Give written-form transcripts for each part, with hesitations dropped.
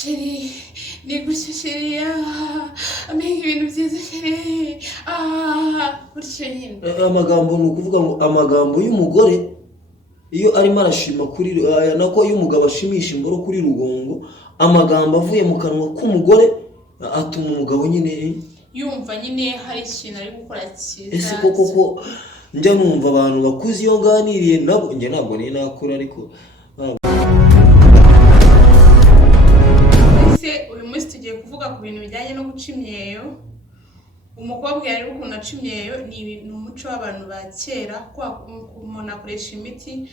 Chérie, négocier chérie, amenga ibintu byiza chérie, chérie. Amagambo ni ukuvuga ngo amagambo y'umugore iyo arimo arashima kuri nako iyo umugabo ashimisha imboro kuri rugongo, amagambo avuye mu kanwa k'umugore atuma umugabo nyine yumva nyine hari ikintu ari gukora cyiza. ese koko njya numva abantu bakuze iyo nganiriye nabo, njye ntabwo ni nakura ariko uyu munsi tugiye kuvuga ku bintu bijyanye no guca imyeyo. Umukobwa yari ukuntu aca imyeyo ni umuco w'abantu ba kera, umuntu akoresha imiti,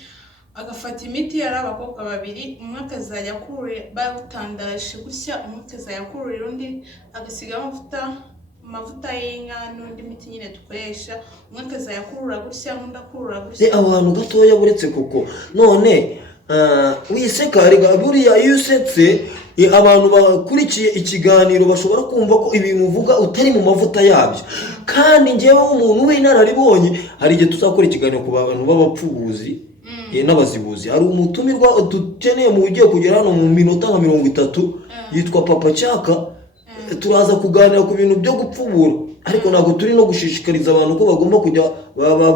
agafata imiti ari abakobwa babiri, umwe akazajya akurura bawutandaraje gutya, umwe akazajya akururira undi agasiga amavuta y'inka n'undi miti nyine dukoresha, umwe akazajya akurura gutya n'undi akurura gutya. abantu gatoya buretse koko none wiseka rega buriya iyo usetse abantu bakurikiye ikiganiro bashobora kumva ko ibintu uvuga utari mu mavuta yabyo, kandi njyewe umuntu w'inararibonye hari igihe tuzakora ikiganiro ku bantu b'abapfubuzi n'abazibuzi. Hari umutumirwa dukeneye mu ugiye kugera hano mu minota nka 30 yitwa Papa Cyaka, turaza kuganira ku bintu byo gupfubura, ariko ntabwo turi no gushishikariza abantu ko bagomba kujya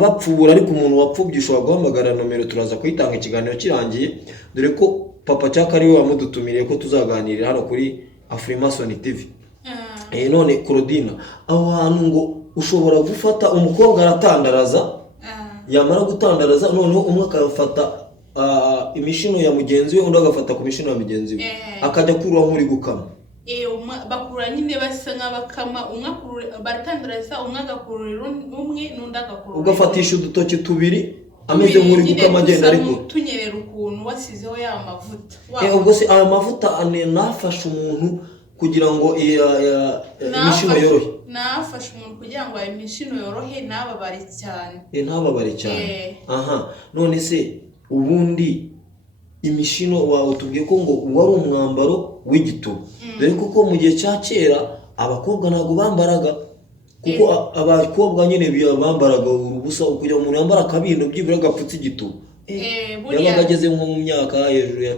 bapfubura, ariko umuntu wapfubye ushobora guhamagara nomero turaza kuyitanga ikiganiro kirangiye, dore ko Papa Cyaka ariwe wamudutumiriye ko tuzaganirira hano kuri Afrimason TV. None Claudine, aho hantu ngo ushobora gufata umukobwa aratandaraza, yamara gutandaraza noneho umwe akafata imishino ya mugenzi we, undi agafata ku mishino ya mugenzi we akajya kurura nk'uri gukama. Bakura nyine basa nk'abakama, umwe baratandaraza, umwe agakurura umwe n'undi agakurura, ugafatisha udutoki tubiri ameze nk'uri gukama agenda ariko tunyerera ukuntu wasizeho ya mavuta. Ubwo se aya mavuta nafasha umuntu kugira ngo imishino yorohe, nafasha umuntu kugira ngo imishino yorohe ntababare cyane. Ntababare cyane. Aha, none se ubundi imishino wawe tubwiye ko ngo wari umwambaro w'igituba, dore kuko mu gihe cya kera abakobwa ntabwo bambaraga, kuko abakobwa nyine bambaraga urubusa kugira ngo umuntu yambara akabindo byibura gapfutse igituba. Yabaga ageze nko mu myaka hejuru ya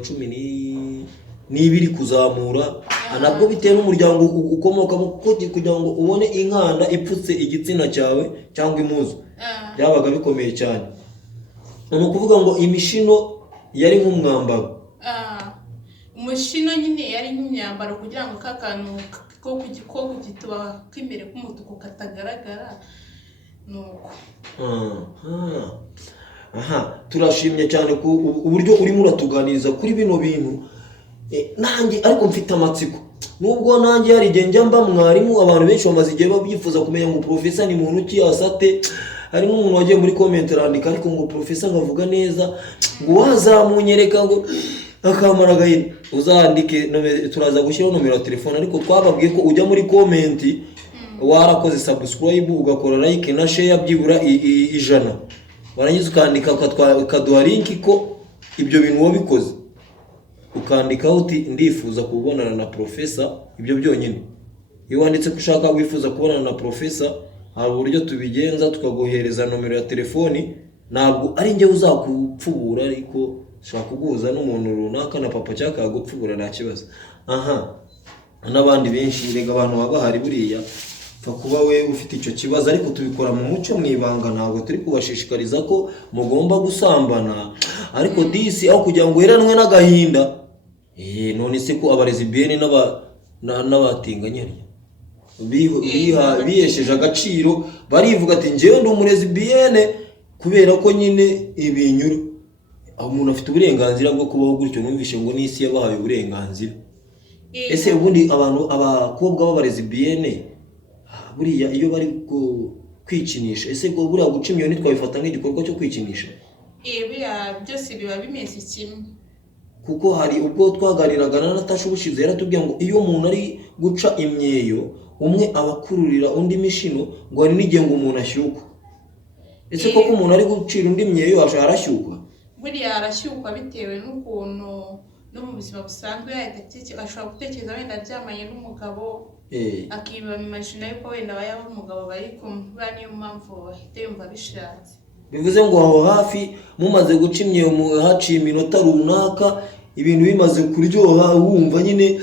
12 kuzamura, nabwo bitewe n'umuryango ukomokamo, kugira ngo ubone inkanda ipfutse igitsina cyawe cyangwa impuzu byabaga bikomeye cyane. Ni ukuvuga ngo imishino yari nk'umwambaro. Umushino nyine yari nk'imyambaro kugira ngo kakantu ko ku gituba k'imbere k'umutuku katagaragara nuko. Turashimye cyane ku uburyo urimo uratuganiriza kuri bino bintu. Nanjye ariko mfite amatsiko, nubwo nanjye hari igihe njya mba mwarimu, abantu benshi bamaze igihe babyifuza kumenya ngo professor ni muntu ki asate. Hari n'umuntu wagiye muri comment arandika ariko ngo professor ngavuga neza, ngo wazamunyereka ngo akamara gahini, uzandike turaza gushyiraho nomero ya telefone, ariko twababwiye ko ujya muri comment warakoze subscribe ugakora like na share byibura 100, warangiza ukandika ukaduha link ko ibyo bintu wabikoze, ukandikaho uti ndifuza kubonana na professor. Ibyo byonyine iyo wanditse ko ushaka wifuza kubonana na professor, hari uburyo tubigenza, tukagohereza nomero ya telefoni. Ntabwo ari njye uzakupfubura, ariko shaka kuguza n'umuntu runaka na Papa Cyaka yagupfubura nta kibazo. N'abandi benshi rega abantu baba bahari, buriya fa kuba we ufite icyo kibazo, ariko tubikora mu muco mwibanga, ntabwo turi kubashishikariza ko mugomba gusambana, ariko disi aho kugira ngo heranwe n'agahinda. None se ko abarezi BN n'abatinganyari biyesheje agaciro, barivuga ati njyewe ndi umurezi BN kubera ko nyine ibinyuru. Umuntu afite uburenganzira bwo kubaho gutyo, numvishe ngo n'isi yabahaye uburenganzira. Ese ubundi abakobwa b'abarezi BN buriya iyo bari kwikinisha, ese ngo buriya guca imyeyo ntitwabifata nk'igikorwa cyo kwikinisha? Buriya byose biba bimeze kimwe, kuko hari ubwo twaganiraga na Natasha ubushize yaratubwiye ngo iyo umuntu ari guca imyeyo, umwe abakururira undi mishino, ngo hari n'igihe ngo umuntu ashyukwa. Ese koko umuntu ari gucira undi myeyo arashyukwa? Buriya arashyukwa bitewe n'ukuntu no mu buzima busanzwe ashobora gutekereza wenda aryamanye n'umugabo, akiba mu mashina yuko wenda bayaba umugabo bari kumva, niyo mpamvu ahita yumva bishatse. Bivuze ngo aho hafi mumaze guca imyeyo haciye iminota runaka, ibintu bimaze kuryoha wumva nyine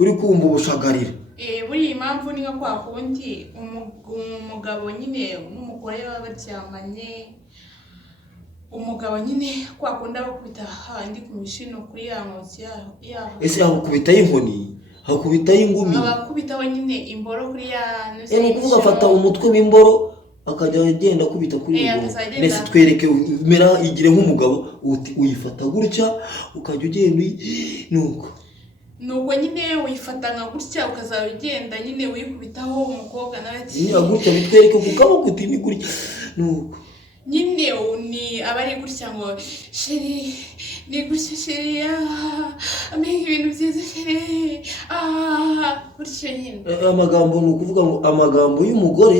uri kumva ubushagarira. buriya impamvu ni nka kwa kundi umugabo nyine n'umugore baba baryamanye, umugabo nyine kwa kundi abakubita handi ku mishino kuri ya nkotsi yaho. Ese hakubitaho inkoni, hakubitaho ingumi, abakubitaho nyine imboro kuri ya ni ukuvuga afata umutwe w'imboro akajya agenda akubita kuri iyo. Nese twereke mera igire nk'umugabo uyifata gutya ukajya ugenda nuko nyine uyifata nka gutya ukazaba ugenda nyine uyikubitaho umukobwa nawe ati ni gutya bitwereke ku kaboko uti ni gutya nuko nyine ni abari gutya ngo sheri ni gutya sheri amenye ibintu byiza sheri gutya nyine. Amagambo ni ukuvuga ngo amagambo y'umugore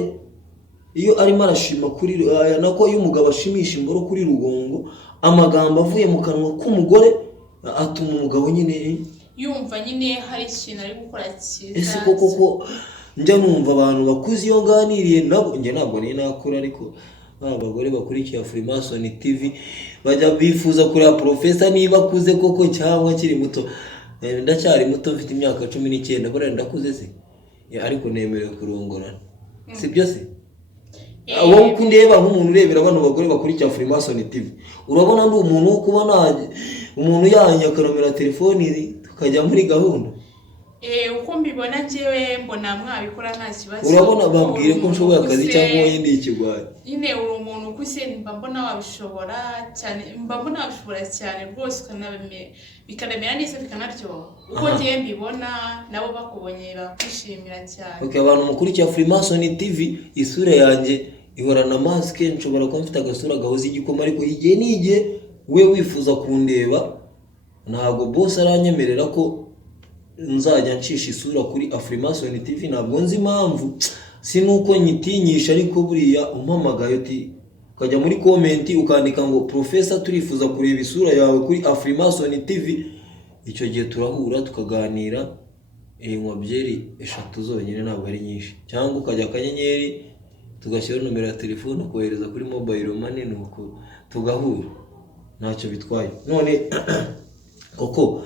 iyo arimo arashima kuri nako iyo umugabo ashimisha imboro kuri rugongo, amagambo avuye mu kanwa k'umugore atuma umugabo nyine yumva nyine hari ikintu ari gukora cyiza. Ese koko njya numva abantu bakuze iyo nganiriye nabo, njye ntabwo ni nakura ariko abagore bakurikiye Freemason TV bajya bifuza kureba profesa niba akuze koko cyangwa akiri muto. Ndacyari muto mfite imyaka 19 bora ndakuze se ariko nemerewe kurongorana, si byo se? Wowe kundeba nk'umuntu urebera abantu bagore bakurikiye Freemason TV, urabona ndi umuntu wo kubona umuntu yanyakaromera telefoni tukajya muri gahunda? Uko mbibona njyewe mbona mwabikora nta kibazo. Urabona bambwire ko nshoboye akazi cyangwa wowe ndi ikigwaye. Nyine uri umuntu ukuze mba mbona wabishobora cyane, mba mbona wabishobora cyane rwose bikanamera neza bikanaryoha. Uko ngiye mbibona nabo bakubonye bakwishimira cyane. Okay, abantu mukurikiye Freemason TV isura yanjye ihorana maske, nshobora kuba mfite agasura gahoze igikoma ariko igihe nige we wifuza kundeba ntago boss aranyemerera ko nzajya ncisha isura kuri Freemason TV. Ntabwo nzi impamvu, si nuko nyitinyisha ariko buriya umpamagaye uti ukajya muri comment ukandika ngo profesa turifuza kureba isura yawe kuri Freemason TV, icyo gihe turahura tukaganira inkobyeri 3 zonyine ntabwo ari nyinshi, cyangwa ukajya akanyenyeri tugashyira numero ya telefone kohereza kuri mobile money nuko tugahura, ntacyo bitwaye. None koko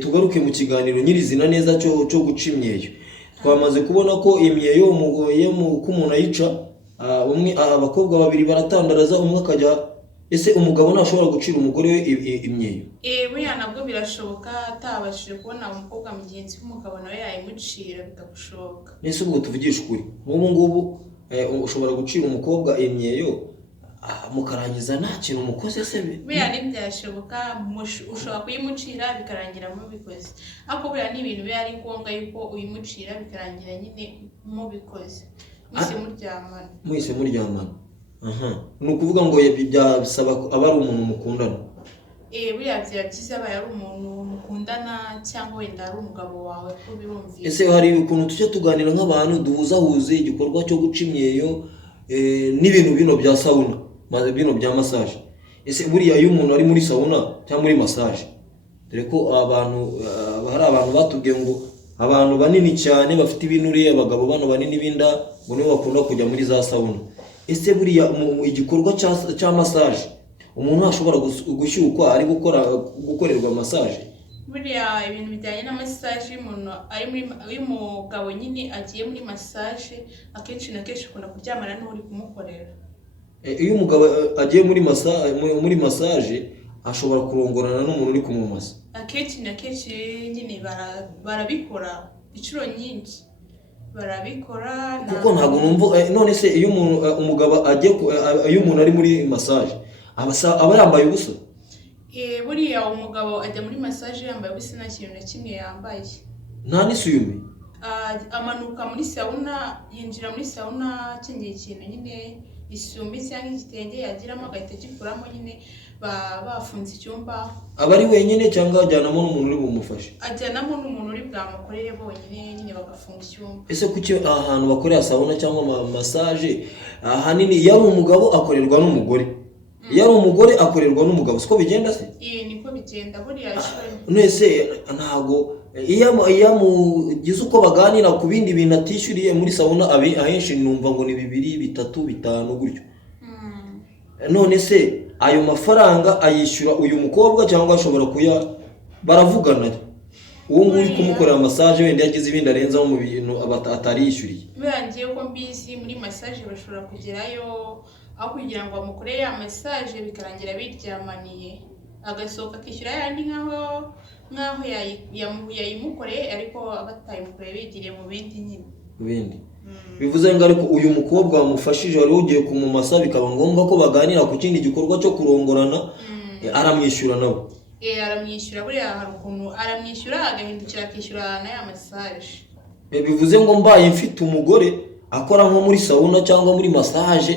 tugaruke mu kiganiro nyirizina neza cyo guca imyeyo. Twamaze kubona ko imyeyo ko umuntu ayica, umwe abakobwa babiri baratandaraza, umwe akajya. Ese umugabo ntashobora gucira umugore we imyeyo? Buriya nabwo birashoboka, atabashije kubona umukobwa mugenzi w'umugabo nawe yayimucira bikagushoboka. Nese ubwo tuvugisha ukuri, ngubu ushobora gucira umukobwa imyeyo mukarangiza nta kintu umukoze se? Buriya ntibyashoboka, ushobora kuyimucira bikarangira mubikoze, ariko buriya ni ibintu biba ari ngombwa yuko uyimucira bikarangira nyine mubikoze muhise muryamana. Ni ukuvuga ngo byasaba aba ari umuntu mukundana. Buriya byaba byiza abaye ari umuntu mukundana cyangwa wenda ari umugabo wawe ko birumvikana. Ese hari ukuntu tujya tuganira nk'abantu duhuzahuze igikorwa cyo guca imyeyo n'ibintu bino bya sauna, bino bya massage. Ese buriya iyo umuntu ari muri sauna cyangwa muri massage, dore ko hari abantu batubwiye ngo abantu banini cyane bafite ibinure, abagabo bano banini binda ngo nibo bakunda kujya muri za sauna. Ese buriya igikorwa cya massage umuntu ashobora gushyukwa ari gukorerwa massage? Buriya ibintu bijyanye na massage y'umuntu y'umugabo nyine agiye muri massage akenshi na kenshi akunda kuryamana n'uri kumukorera. Iyo umugabo agiye muri massage ashobora kurongorana n'umuntu uri kumumasa? Akenshi na kenshi nyine barabikora inshuro nyinshi, barabikora. Kuko ntabwo numva none se iyo umugabo iyo umuntu ari muri massage aba yambaye ubusa? Buriya umugabo ajya muri massage yambaye ubusa, nta kintu na kimwe yambaye, nta n'isume. Amanuka muri sauna, yinjira muri sauna akenyeye ikintu nyine isumbi cyangwa igitenge yagiramo agahita gikuramo, nyine bafunze icyumba. Aba ari wenyine cyangwa ajyanamo n'umuntu uri bumufashe? Ajyanamo n'umuntu uri bwamukorere bonyine, nyine bagafunga icyumba. Ese kuki ahantu bakorera sauna cyangwa massage ahanini iyo ari umugabo akorerwa n'umugore, iyo ari umugore akorerwa n'umugabo, siko bigenda se? Niko bigenda buriya. Nese ntago iyo mugize uko baganira ku bindi bintu atishyuriye muri sauna ahenshi numva ngo ni 2, 3, 5 gutyo. None se ayo mafaranga ayishyura uyu mukobwa cyangwa ashobora baravugana uwo nguwo uri kumukorera massage wenda yagize ibindi arenzaho mu bintu atari yishyuriye. birangiye ko mbizi muri massage bashobora kugerayo aho kugira ngo bamukore ya massage bikarangira biryamaniye agasohoka akishyura yandi nkaho yayimukoreye ariko abatayimukoreye bigiriye mu bindi nyine bindi. Bivuze ngo ariko uyu mukobwa wamufashije wari ugiye kumumasa bikaba ngombwa ko baganira ku kindi gikorwa cyo kurongorana, aramwishyura nabo. Aramwishyura buriya hari ukuntu aramwishyura agahindukira akishyura na ya massage. Bivuze ngo mbaye mfite umugore akora nko muri sauna cyangwa muri massage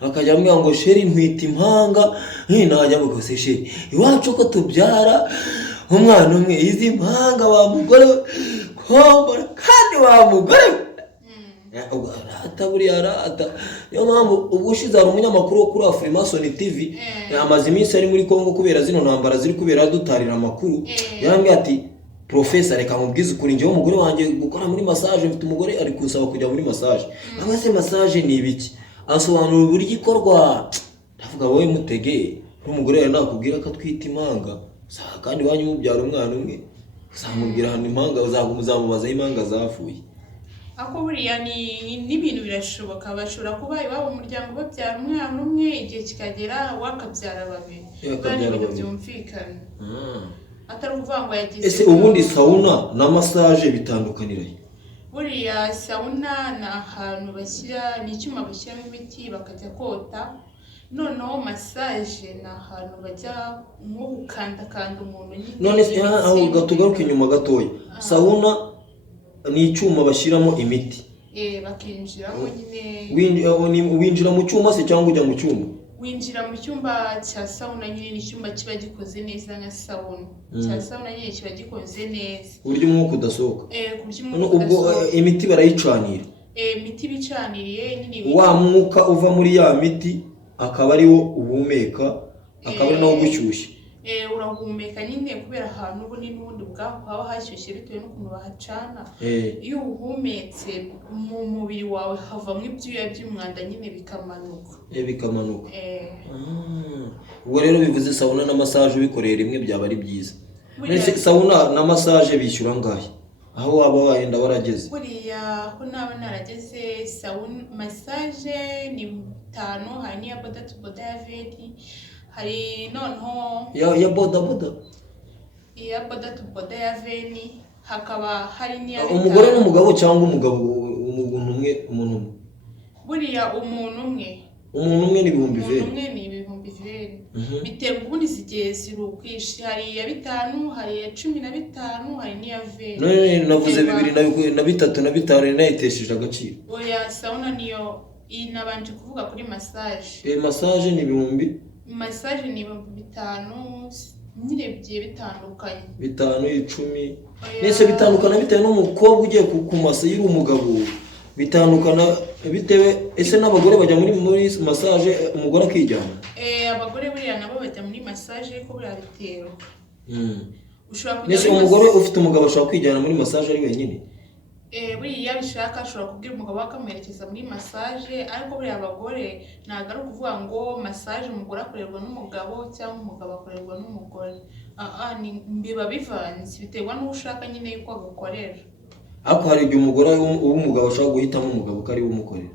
akajya ambwira ngo sheri ntwita impanga, najya ngo se sheri iwacu ko tubyara umwana umwe, izi mpanga wa mugore kombora kandi wa mugore arata. Niyo mpamvu ubushize hari umunyamakuru wo kuri Afrimason TV amaze iminsi ari muri Kongo kubera zino ntambara ziri kubera dutarira amakuru, yarambwiye ati Professor reka nkubwize ukuri njyewe umugore wanjye gukora muri massage, mfite umugore ari kusaba kujya muri massage. Nawe se massage ni ibiki? Asobanura uburyo ikorwa. Ndavuga wowe mutege n'umugore yawe nakubwira ko atwita impanga kandi wanyu mubyara umwana umwe uzamubwira hano impanga uzamubazaho impanga zafuye. Ako buriya ni n'ibintu birashoboka, bashobora kuba iwabo umuryango babyara umwana umwe igihe kikagera wakabyara babiri, bari ibintu byumvikana atari ukuvuga ngo yagize. Ese ubundi sauna na massage bitandukanira he? Buriya sauna ni ahantu bashyira, ni icyuma bashyiramo imiti bakajya kota, noneho massage ni ahantu bajya nko gukandakanda umuntu nyine. None aho tugaruka inyuma gatoya, sauna ni icyuma bashyiramo imiti bakinjiramo nyine. Winjira mu cyuma se cyangwa ujya mu cyuma? Winjira mu cyumba cya sauna nyine, ni icyumba kiba gikoze neza nka sauna cya sauna nyine, kiba gikoze neza uburyo umwuka udasohoka. Ubwo imiti barayicanira. Imiti bicaniriye nyine, wa mwuka uva muri ya miti akaba ariwo uhumeka, akaba ari nawo gushyushye. Urahumeka nyine kubera ahantu ubu n'ubundi bwaho haba hashyushye bitewe n'ukuntu bahacana. Iyo uhumetse mu mubiri wawe havamo ibyuya by'umwanda nyine bikamanuka. Ubwo rero bivuze sauna na massage ubikoreye rimwe byaba ari byiza. Sauna na massage bishyura ngahe aho waba wenda warageze? Buriya ko naba narageze sauna massage ni 5, hari n'iya boda to boda ya 20, hari noneho ya boda iya boda to boda ya 20, hakaba hari n'iya umugore n'umugabo cyangwa umuntu umwe. Buriya umuntu umwe ni ibihumbi 20 biterwa ubundi zigiye zirukwishi, hari iya 5, hari iya 15, hari n'iya 20. None navuze 2 na 3 na 5 nayitesheje agaciro. Oya sauna niyo inabanje kuvuga kuri massage. Massage ni ibihumbi, massage ni 5 nyine bigiye bitandukanye, 5, 10. Nese bitandukana bitewe n'umukobwa ugiye kumasa yiri umugabo, bitandukana bitewe. Ese n'abagore bajya muri massage umugore akijyana? Abagore buriya nabo bajya muri massage ariko buriya bitero. Ushobora kujya. Nese umugore ufite umugabo ashobora kwijyana muri massage ari wenyine? Buriya bishaka ashobora kubwira umugabo akamuherekeza muri massage, ariko buriya abagore ntabwo ari ukuvuga ngo massage umugore akorerwa n'umugabo cyangwa umugabo akorerwa n'umugore. Biba bivanze biterwa n'uwo ushaka nyine yuko agakorera. Ariko hari igihe umugore w'umugabo ashobora guhitamo umugabo ko ari we umukorera.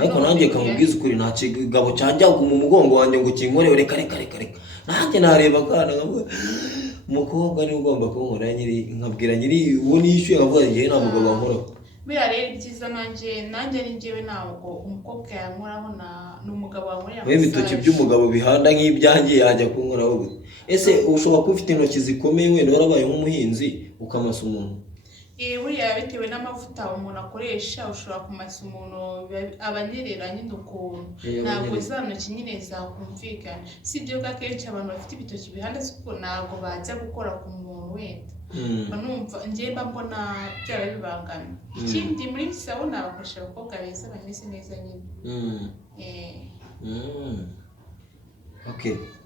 Ariko nanjye kamubwiza ukuri nta kigabo cyanjya mu mugongo wanjye ngo kinkorere reka. Nanjye nareba kana umukobwa ni ugomba kunkora nyiri nkabwira nyiri uwo nishyuye avuga igihe nta mugabo wankora. Biriya rero byiza nanjye ni njyewe ntabwo umukobwa yankoraho ni umugabo wankorera. Ibitoki by'umugabo bihanda nk'ibyanjye yajya kunkoraho gute? Ese ushobora kuba ufite intoki zikomeye wenda warabaye nk'umuhinzi ukamasa umuntu? Buriya bitewe n'amavuta umuntu akoresha ushobora kumasa umuntu abanyerera nyine ukuntu, ntabwo za ntoki nyine zakumvikana. Si ibyo akenshi abantu bafite ibitoki bihanda kuko ntabwo bajya gukora ku muntu wenda. Numva njye mbona byaba bibangana. Ikindi muri sauna bakoresha abakobwa beza bameze neza nyine.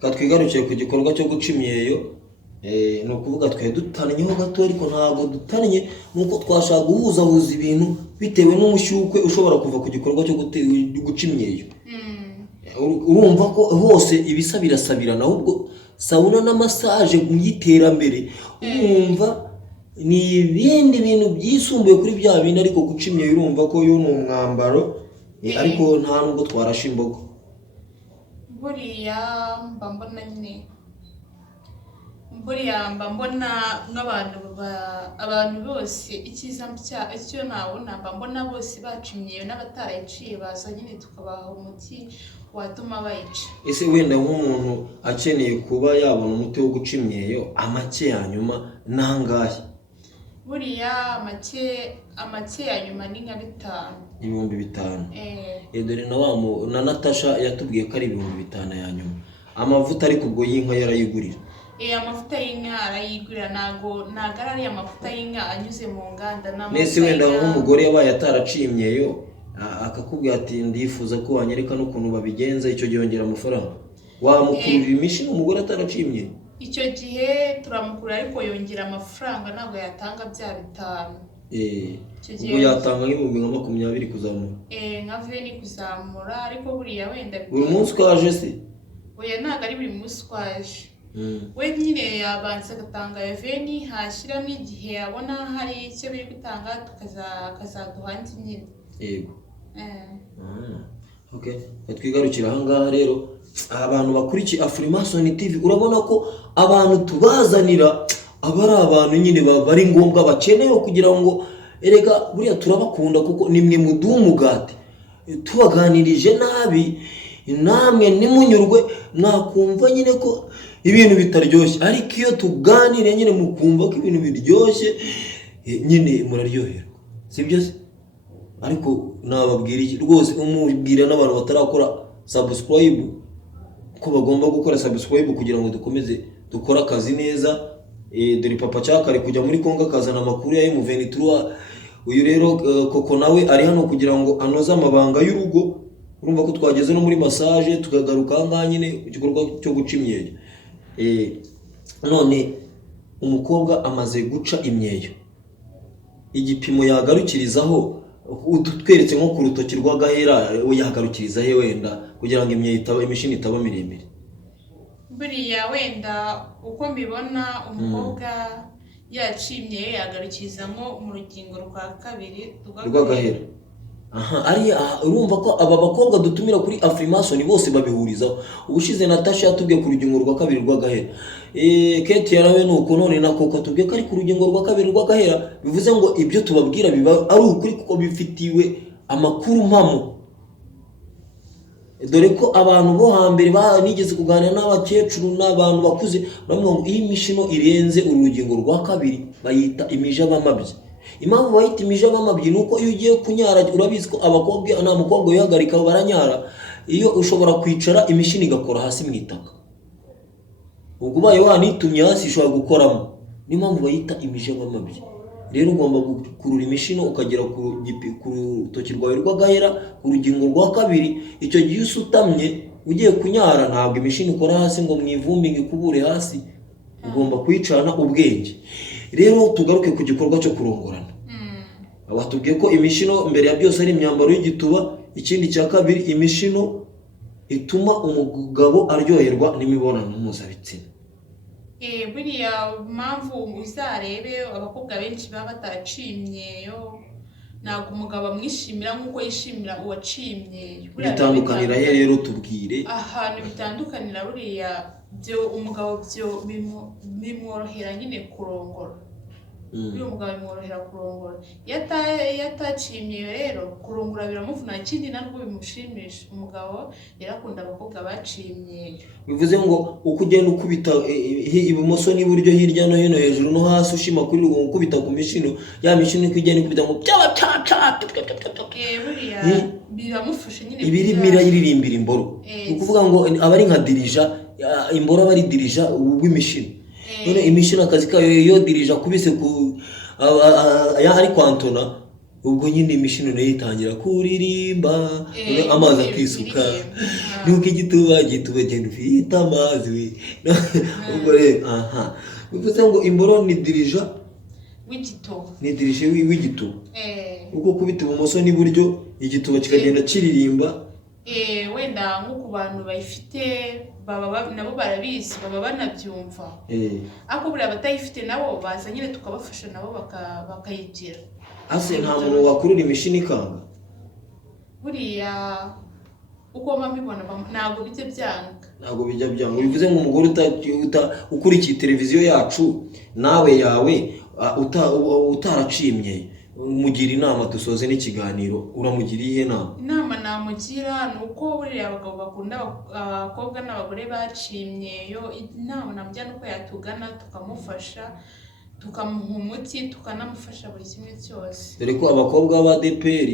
Katwigarukiye ku gikorwa cyo guca imyeyo. Ni ukuvuga twe dutanyeho gato ariko ntabwo dutanye, nuko twashaka guhuzahuza ibintu bitewe n'umushyukwe ushobora kuva ku gikorwa cyo guca imyeyo. urumva ko hose ibisa birasabirana, ahubwo sauna na massage mu iterambere urumva ni ibindi bintu byisumbuye kuri bya bindi, ariko guca imyeyo urumva ko yo ni umwambaro ariko nta nubwo twarasha imbogo. buriya mba mbona nyine buriya mba mbona nk'abantu abantu bose icyo nabona mba mbona bose baca imyeyo n'abatarayiciye baza nyine tukabaha umuti watuma bayica. Ese wenda nk'umuntu akeneye kuba yabona umuti wo guca imyeyo, make ya nyuma nangahe? buriya make ya nyuma ni nka 5. Ibihumbi 5. Dore na Natasha yatubwiye ko ari ibihumbi 5 ya nyuma. Amavuta ariko ubwo y'inka yarayigurira. Amavuta y'inka arayigurira, ntago ari amavuta y'inka anyuze mu nganda. Nese wenda nk'umugore yabaye ataraciye imyeyo akakubwira ati ndifuza ko wanyereka n'ukuntu babigenza, icyo gihe yongera amafaranga, wamukurira imishini umugore ataraciye imyeyo? Icyo gihe turamukurira ariko yongera amafaranga, ntabwo yatanga bya 5. Ubwo yatanga nk'ibihumbi nka 20 kuzamura. Nka 20 kuzamura, ariko buriya wenda buri munsi twaje se? Oya, ntabwo ari buri munsi twaje. We nyine yabanza agatanga 20, hashyiramo igihe abona hari icyo biri gutanga tukazaduha andi nyine. Yego. Okay, twigarukira aha ngaha rero. Abantu bakurikiye Afrimason TV urabona ko abantu tubazanira aba ari abantu nyine bari ngombwa bakeneye kugira ngo erega buriya turabakunda kuko nimwe muduha umugati. Tubaganirije nabi namwe nimunyurwe, mwakumva nyine ko ibintu bitaryoshye, ariko iyo tuganire nyine mukumva ko ibintu biryoshye nyine muraryoherwa, sibyo se? Ariko nababwira iki rwose, umubwira n'abantu batarakora subscribe ko bagomba gukora subscribe kugira ngo dukomeze dukora akazi neza. Dore papa cyakare kujya muri Kongo akazana amakuru ya M23. Uyu rero koko nawe ari hano kugira ngo anoze amabanga y'urugo. Urumva ko twageze no muri massage tukagaruka ngaha nyine igikorwa cyo guca imyeyo. None umukobwa amaze guca imyeyo, igipimo yagarukirizaho utweretse nko ku rutoki rw'agahera, yagarukiriza he wenda kugira ngo imyeyo imishini itaba miremire? Buriya wenda uko mbibona umukobwa yacimye yagarukiriza nko mu rugingo rwa 2 rw'agahera. Urumva ko aba bakobwa dutumira kuri Afrimason bose babihurizaho. Ubushize Natasha yatubwiye ku rugingo rwa 2 rw'agahera. Kate yarawe nuko none nako katubwiye ko ari ku rugingo rwa 2 rw'agahera. Bivuze ngo ibyo tubabwira biba ari ukuri kuko bifitiwe amakuru mpamo. Dore ko abantu bo hambere banigeze kuganira n'abakecuru n'abantu bakuze, baravuga ngo iyi mishino irenze urugingo rwa 2 bayita imijabamabyi. Impamvu bayita imijabamabyi nuko iyo ugiye kunyara, urabizi ko abakobwa nta mukobwa wihagarika baranyara, iyo ushobora kwicara imishini igakora hasi mu itaka, ubwo ubaye wanitumye hasi ishobora gukoramo. Niyo mpamvu bayita imijabamabyi. Rero ugomba gukurura imishino ukagera ku rutoki rwawe rw'agahera ku rugingo rwa 2. Icyo gihe usutamye ugiye kunyara ntabwo imishini ikora hasi ngo mwivumbi ngikubure hasi, ugomba kwicana ubwenge. Rero tugaruke ku gikorwa cyo kurongorana. Batubwiye ko imishino mbere ya byose ari imyambaro y'igituba. Ikindi cya kabiri, imishino ituma umugabo aryoherwa n'imibonano mpuzabitsina. Buriya mpamvu uzarebe abakobwa benshi baba bataciye imyeyo, ntabwo umugabo amwishimira nk'uko yishimira uwaciye imyeyo. Bitandukanira he rero? Tubwire ahantu bitandukanira. Buriya byo umugabo byo bimworohera nyine kurongora. Uyu mugabo bimworohera kurongora. Iyo ataciye imyeyo rero kurongora biramuvuna, ikindi nabwo bimushimisha. Umugabo yarakunda abakobwa baciye imyeyo. Bivuze ngo uko ugenda ukubita ibumoso n'iburyo, hirya no hino, hejuru no hasi, ushima kuri rugo ukubita ku mishino, ya mishino uko igenda ikubita ngo buriya biramufasha nyine. Ibirimira iririmbira imboro. Ukuvuga ngo aba ari nka dirija, imboro aba ari dirija w'imishino. None imishino akazi kayo iyo dirija kubise ku ari kwantona, ubwo nyine imishino nayo itangira kuririmba, amazi akisuka. Nuko igituba genda ufite amazi. Ubwo rero bivuze ngo imboro ni dirija w'igituba. Ni dirija w'igituba. Ubwo kubita ibumoso n'iburyo, igituba kikagenda kiririmba wenda nko ku bantu bayifite nabo barabizi baba banabyumva, ariko buriya abatayifite nabo baza nyine tukabafasha nabo bakayigira. ase nta muntu wakurura imishini ikanga? Buriya uko mbibona ntabwo bijya byanga. Ntabwo bijya byanga. Bivuze nk'umugore ukurikiye televiziyo yacu nawe yawe utaracimye, mugira inama dusoze n'ikiganiro, uramugira iyihe nama? Inama namugira ni uko buriya abagabo bakunda abakobwa n'abagore bacimyeyo, inama namugira ni uko yatugana tukamufasha, tukamuha umuti, tukanamufasha buri kimwe cyose. Dore ko abakobwa b'ADPR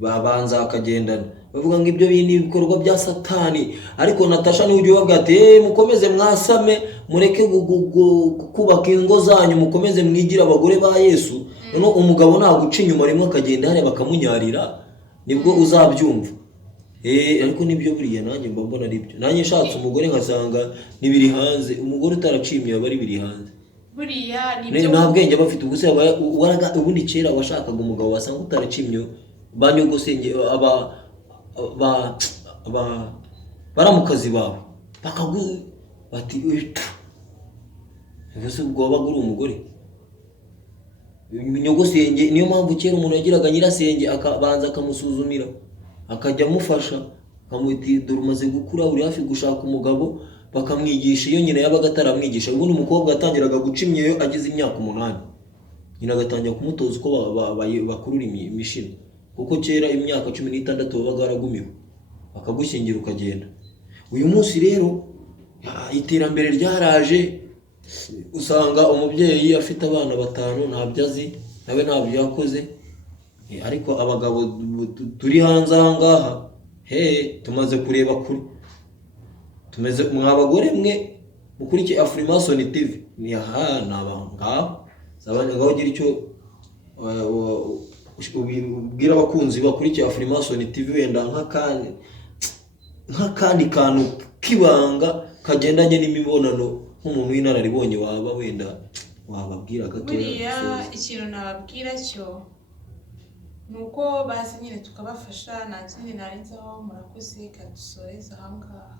babanza akagendana bavuga ngo ibyo bintu ibikorwa bya Satani, ariko Natasha ni ujye ubavuga ati mukomeze mwasame, mureke kubaka ingo zanyu, mukomeze mwigira abagore ba Yesu. Noneho umugabo naguca inyuma rimwe akagenda hariya bakamunyarira, nibwo uzabyumva. Ariko nibyo buriya nanjye mba mbona ari byo. Nanjye nshatse umugore nkasanga nibiri hanze, umugore utaracimye aba ari biri hanze. Buriya nibyo nta bwenge bafite. Ubuse ubundi kera washakaga umugabo wasanga utaracimye, banyogosenge baramukazi bawe bati ubuse ubwo wabaga uri umugore nyogosenge. Niyo mpamvu kera umuntu yagiraga nyirasenge akabanza akamusuzumira, akajya amufasha, akamwita dore umaze gukura uri hafi gushaka umugabo, bakamwigisha. Iyo nyina yabaga ataramwigisha, ubundi umukobwa yatangiraga guca imyeyo agize imyaka 8, nyina agatangira kumutoza uko bakurura imishino, kuko kera imyaka 16 wabaga waragumiwe, bakagushyingira ukagenda. Uyu munsi rero iterambere ryaraje, usanga umubyeyi afite abana 5 ntabyo azi, nawe ntabyo yakoze. Ariko abagabo turi hanze aha ngaha tumaze kureba kuri, tumeze mwabagore mwe mukurikiye Afrimason TV ni nabanga ngaho gira icyo ubwira abakunzi bakurikiye Afrimason TV, wenda nk'akandi kantu kibanga kagendanye n'imibonano nk'umuntu w'inararibonye waba wenda wababwira gatoya. Buriya ikintu nababwira cyo nuko bazi nyine tukabafasha, nta kindi narenzaho. Murakoze, kadusoreza aha ngaha.